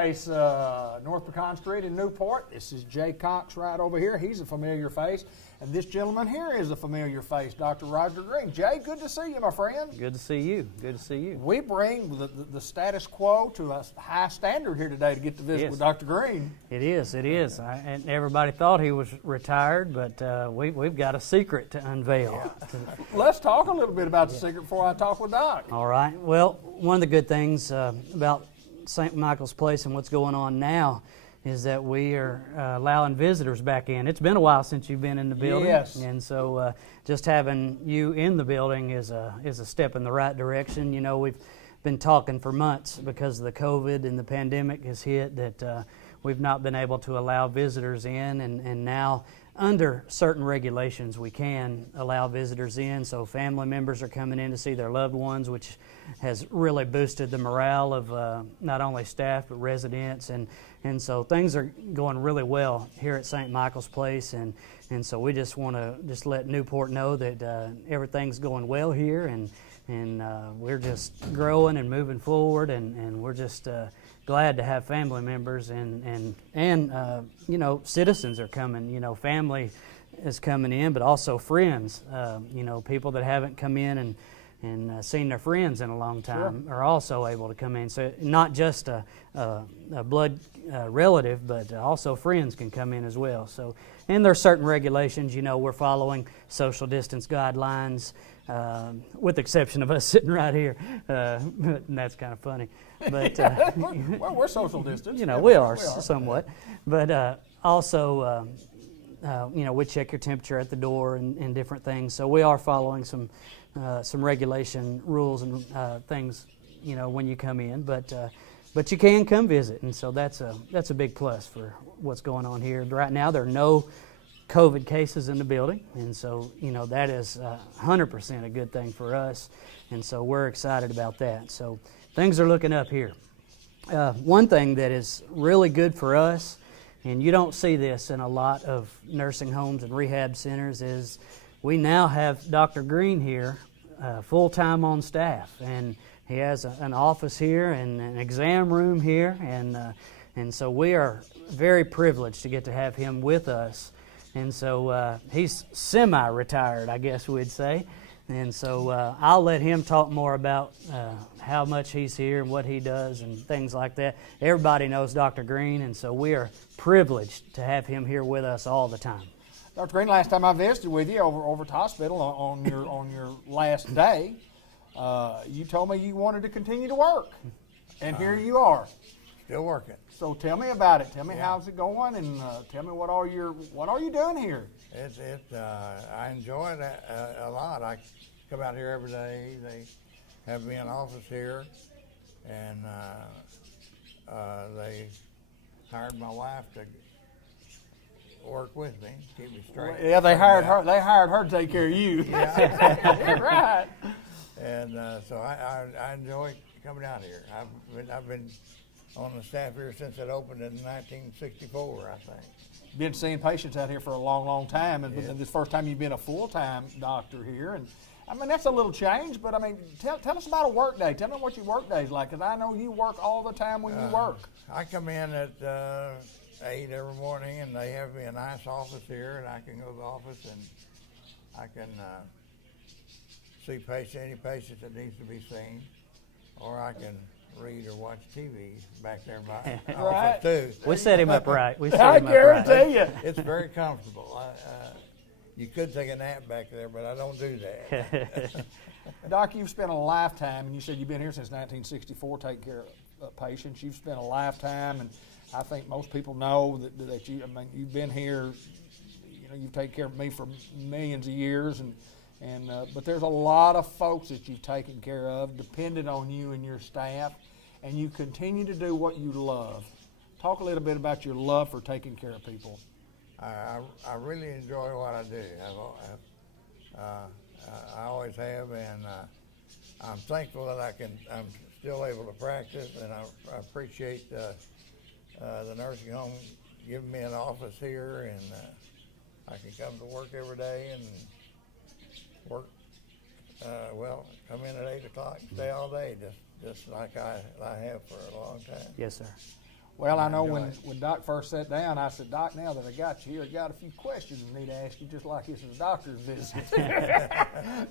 Place, North Pecan Street in Newport. This is Jay Cox right over here. He's a familiar face. And this gentleman here is a familiar face, Dr. Roger Green. Jay, good to see you, my friend. Good to see you. Good to see you. We bring the status quo to a high standard here today to get to visit with Dr. Green. It is. It is. And everybody thought he was retired, but we've got a secret to unveil. Yeah. Let's talk a little bit about the secret before I talk with Doc. All right. Well, one of the good things about St. Michael's Place and what's going on now is that we are allowing visitors back in. It's been a while since you've been in the building. Yes. And so just having you in the building is a step in the right direction. You know, we've been talking for months because of the COVID and the pandemic has hit that we've not been able to allow visitors in, and now under certain regulations we can allow visitors in. So family members are coming in to see their loved ones, which has really boosted the morale of not only staff but residents, and so things are going really well here at St. Michael's Place, and so we just want to let Newport know that everything's going well here, and we're just growing and moving forward, and we're just glad to have family members and you know, citizens are coming. You know, family is coming in, but also friends. You know, people that haven't come in and seen their friends in a long time are also able to come in. So not just a blood relative, but also friends can come in as well. So, and there are certain regulations. You know, we're following social distance guidelines, with the exception of us sitting right here. And that's kind of funny. But well, we're social distance. You know, we are somewhat. But also, you know, we check your temperature at the door and different things. So we are following some regulation rules and things, you know, when you come in, but you can come visit, and so that's a big plus for what's going on here. Right now, there are no COVID cases in the building, and so, you know, that is 100% a good thing for us, and so we're excited about that. So things are looking up here. One thing that is really good for us, and you don't see this in a lot of nursing homes and rehab centers, is we now have Dr. Green here full-time on staff, and he has an office here and an exam room here, and so we are very privileged to get to have him with us. And so he's semi-retired, I guess we'd say, and so I'll let him talk more about how much he's here and what he does and things like that. Everybody knows Dr. Green, and so we are privileged to have him here with us all the time. Dr. Green, last time I visited with you over at the hospital on your last day, you told me you wanted to continue to work, and here you are. Still working. So tell me about it. Tell me how's it going, and tell me what are you doing here? I enjoy it a lot. I come out here every day. They have me in office here, and they hired my wife to work with me, keep me straight. Well, yeah, they hired her. They hired her to take care of you. Yeah, right. And so I enjoy coming out here. I've been on the staff here since it opened in 1964, I think. Been seeing patients out here for a long, long time, and this is the first time you've been a full-time doctor here. And I mean, that's a little change, but I mean, tell us about a work day. Tell me what your work day's like, because I know you work all the time when you work. I come in at 8 every morning, and they have me a nice office here, and I can go to the office and I can see any patient that needs to be seen, or I can read or watch TV back there by the office too. We set him up right. I guarantee you. It's very comfortable. You could take a nap back there, but I don't do that. Doc, you've spent a lifetime, and you said you've been here since 1964 taking care of patients. You've spent a lifetime, and I think most people know that you. I mean, you've been here. You know, you've taken care of me for millions of years, but there's a lot of folks that you've taken care of, depended on you and your staff, and you continue to do what you love. Talk a little bit about your love for taking care of people. I really enjoy what I do. I always have, and I'm thankful that I'm still able to practice, and I appreciate the nursing home giving me an office here, and I can come to work every day and work. Come in at 8 o'clock and stay all day, just like I have for a long time. Yes, sir. Well, I know enjoy when Doc first sat down, I said, Doc, now that I got you here, I got a few questions I need to ask you, just like this is a doctor's visit.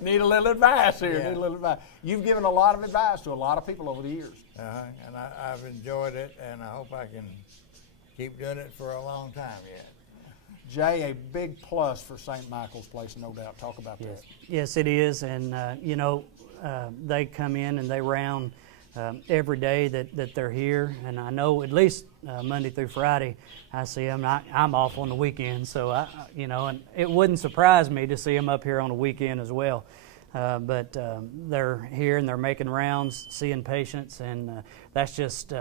Need a little advice here. Yeah. Need a little advice. You've given a lot of advice to a lot of people over the years. And I've enjoyed it, and I hope I can keep doing it for a long time yet. Jay, a big plus for St. Michael's Place, no doubt. Talk about that. Yes, it is, and they come in and they round every day that they're here, and I know at least Monday through Friday I see them. I'm off on the weekend, so and it wouldn't surprise me to see them up here on the weekend as well. But they're here and they're making rounds, seeing patients, and that's just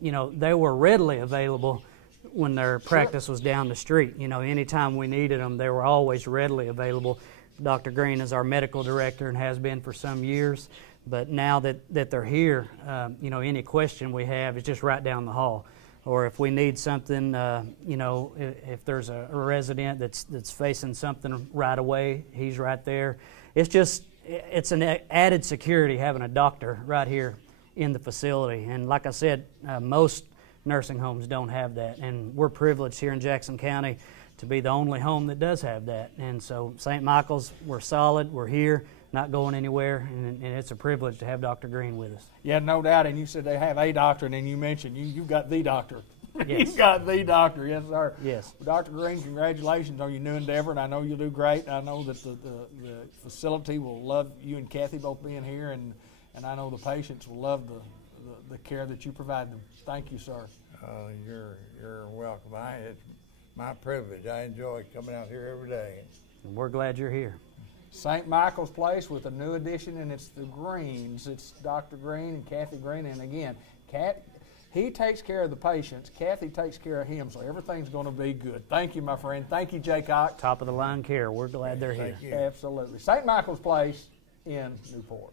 they were readily available when their practice was down the street. Anytime we needed them, they were always readily available. Dr. Green is our medical director and has been for some years. But now that they're here, any question we have is just right down the hall. Or if we need something, if there's a resident that's facing something right away, he's right there. It's an added security having a doctor right here in the facility. And like I said, most nursing homes don't have that. And we're privileged here in Jackson County to be the only home that does have that. And so St. Michael's, we're solid, we're here, not going anywhere, and it's a privilege to have Dr. Green with us. Yeah, no doubt. And you said they have a doctor, and then you mentioned you've got the doctor. Yes. You've got the doctor, yes, sir. Yes. Well, Dr. Green, congratulations on your new endeavor, and I know you'll do great. I know that the facility will love you and Kathy both being here, and I know the patients will love the care that you provide them. Thank you, sir. You're welcome. It's my privilege. I enjoy coming out here every day. And we're glad you're here. St. Michael's Place with a new addition, and it's the Greens. It's Dr. Green and Kathy Green, and again, he takes care of the patients. Kathy takes care of him, so everything's going to be good. Thank you, my friend. Thank you, Jay Cox. Top of the line care. We're glad they're here. Thank you. Absolutely. St. Michael's Place in Newport.